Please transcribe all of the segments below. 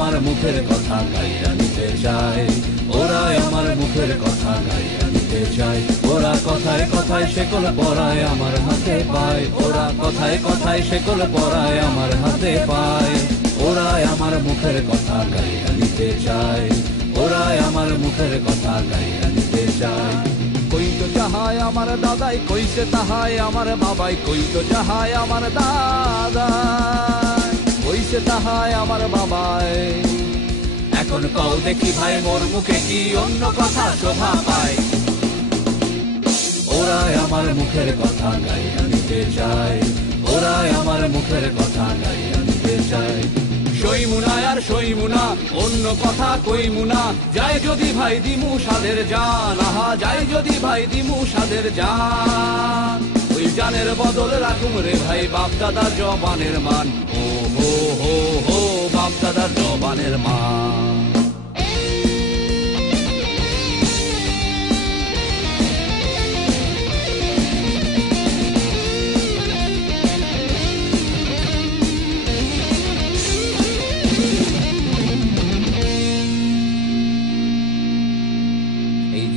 কথা গাইয়া নিতে চায়। ওরা আমার মুখের কথা গাইয়া নিতে চায়। ওরা কথায় কথায় শেকল পরায় আমার হাতে পায়। ওরা কথায় কথায় শেকল পরায় আমার হাতে পায়। ওরা আমার মুখের কথা গাইয়া নিতে চায়। ওরা আমার মুখের কথা গাইয়া নিতে চায়। কই তো যাহায় আমার দাদাই, কইছে তাহায় আমার বাবাই। কই তো যাহায় আমার দাদাই কইছে তাহায় আমার বাবাই। এখন কও দেখি ভাই, মোর মুখে কি অন্য কথা শোভা পায়? ওরা আমার মুখের কথা গাইয়া নিতে চায়। ওরা আমার মুখের কথা গাইয়া নিতে চায়। সইমুনা আর সইমুনা অন্য কথা কইমুনা যাই যদি ভাই দিমু সাদের জান, আহা, যাই যদি ভাই দিমু সাদের জান। ওই জানের বদল রাখুম রে ভাই, বাপ দাদা জবানের মান। হো হো বাপ দাদার জবানের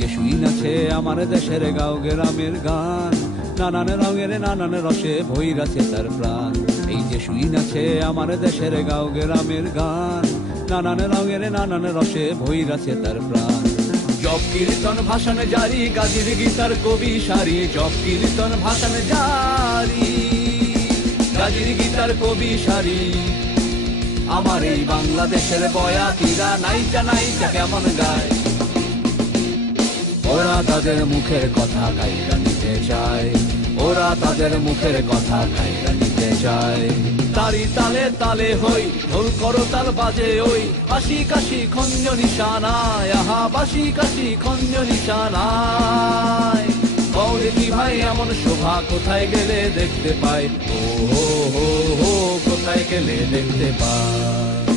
যে শুইন আছে আমার দেশের গাও, গ্রামের গান, নানান রঙের, নানান রসে ভৈরাছে তার প্রাণ। এই যে শুইন আছে আমার দেশের গাঁও গ্রামের গান। নানান রঙের, নানান রসে ভৈরাছে তার প্রাণ। জব কীর্তন ভাষণ জারি, গাজির গীতার কবি সারি। জব কীর্তন ভাষণ জারি, গাজির গীতার কবি সারি। আমার এই বাংলাদেশের বয়াতিরা নাইটা নাইটা কেমন গায়। ওরা তাদের মুখের কথা গাইয়া নিতে চায়। ওরা তাদের মুখের কথা গাইয়া নিতে চায় তারি তালে তালে হই, ঢোল করো তাল বাজে ওই। বাসি কাশি খঞ্জ নিশানায়, আহা, বাসি কাশি খঞ্জ নিশানায়। কও দেখি ভাই, এমন শোভা কোথায় গেলে দেখতে পাই? ও হো হো কোথায় গেলে দেখতে পাই?